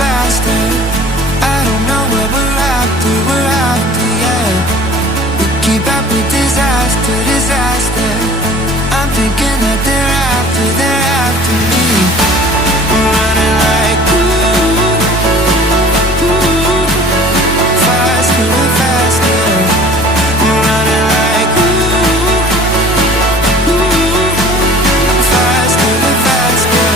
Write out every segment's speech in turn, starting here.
faster. I don't know where we're after, yeah. We keep up with disaster, disaster. I'm thinking that they're after me. We're running like faster and faster. We're running like faster and faster.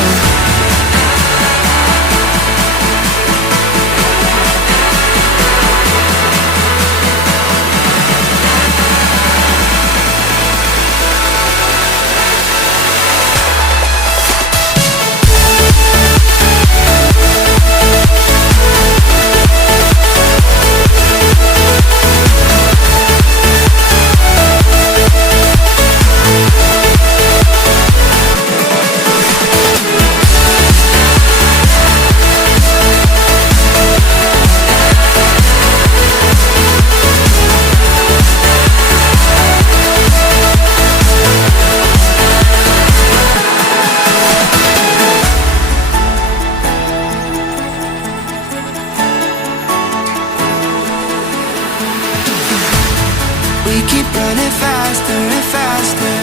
We keep running faster and faster.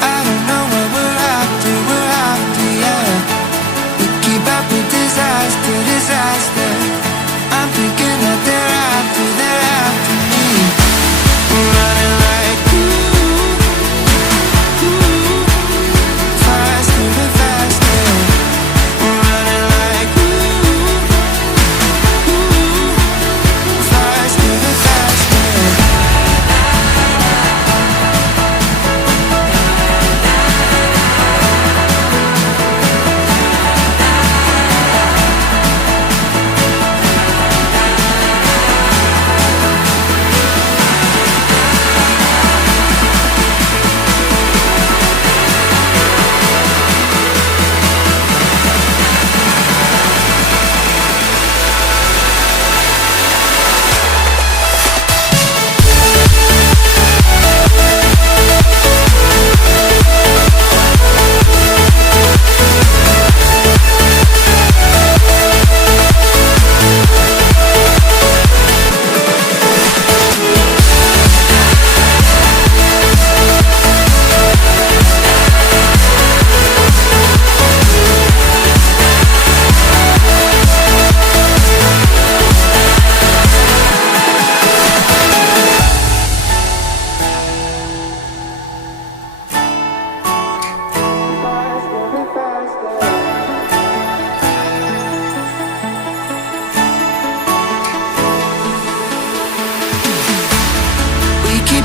I don't know where we're after, yeah. We keep up with disaster, disaster. I'm thinking that they're after me. We're running like faster and faster. We're running like faster and faster.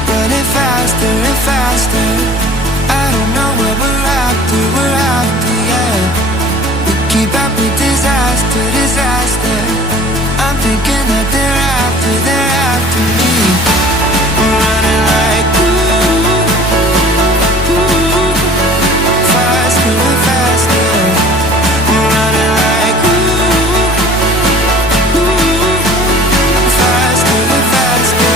Running faster and faster. I don't know where we're after, yeah. We keep up with disaster, disaster. I'm thinking that they're after me. We're running like faster and faster. We're running like faster and faster.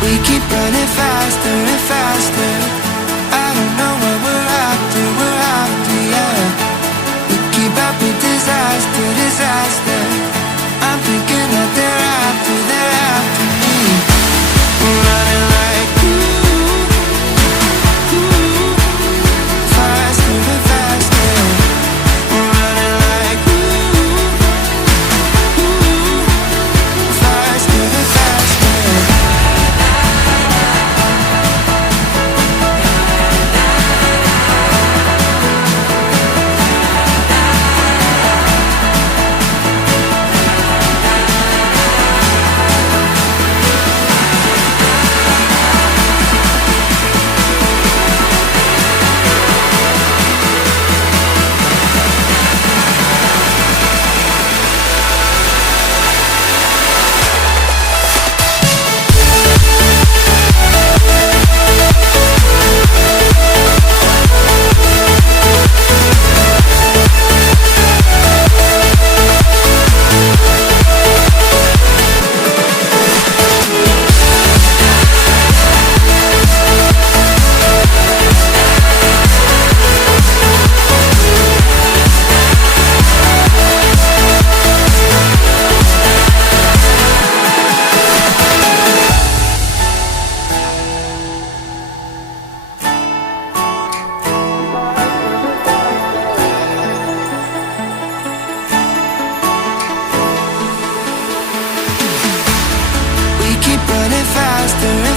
We keep running faster and faster. I don't know where we're after, yeah. We keep up with disaster, disaster. I'm thinking that they're after me. We're running like faster and faster. We're running like faster and faster.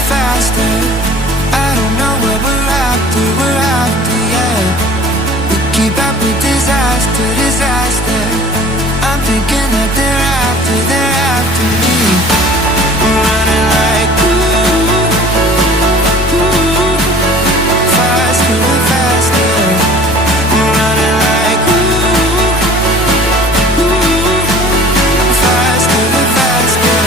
and faster. I don't know where we're after, yeah. We keep up with disaster, disaster. I'm thinking that they're after me. We're running like faster and faster. We're running like faster and faster.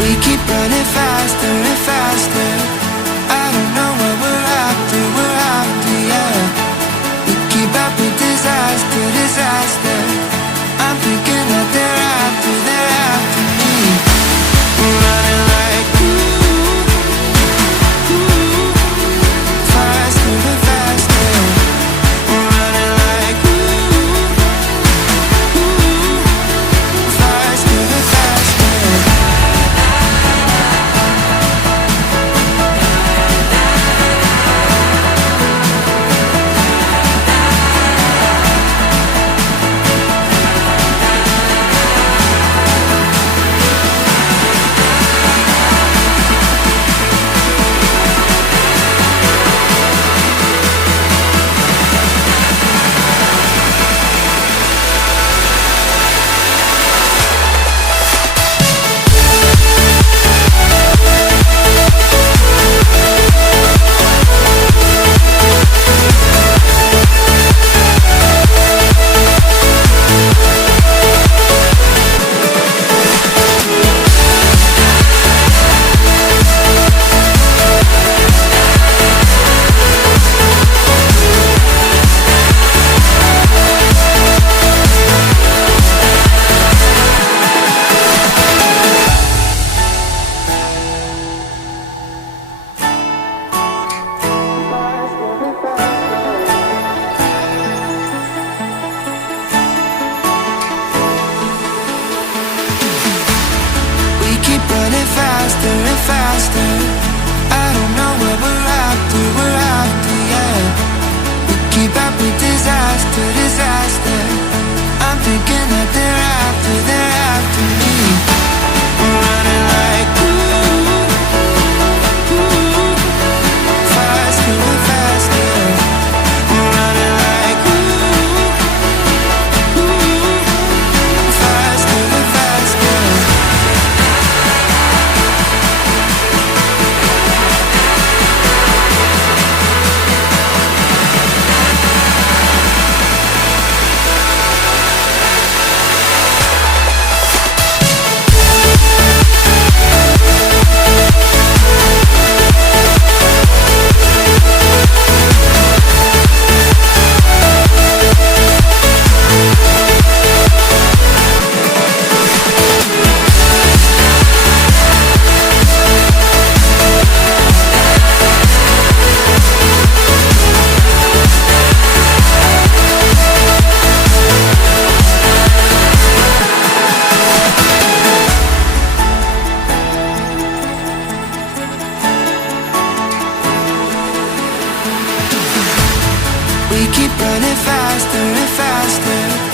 We keep running faster and faster. I don't know where we're after, yeah. We keep up with disaster, disaster. I'm thinking that they're after me. We're running like faster and faster. We're running like faster and faster. We keep running faster and faster. I don't know where we're after, yeah. We keep up with disaster, disaster. I'm thinking that they're after me. We're running like faster and faster. We're running like faster and faster. We keep running faster and faster.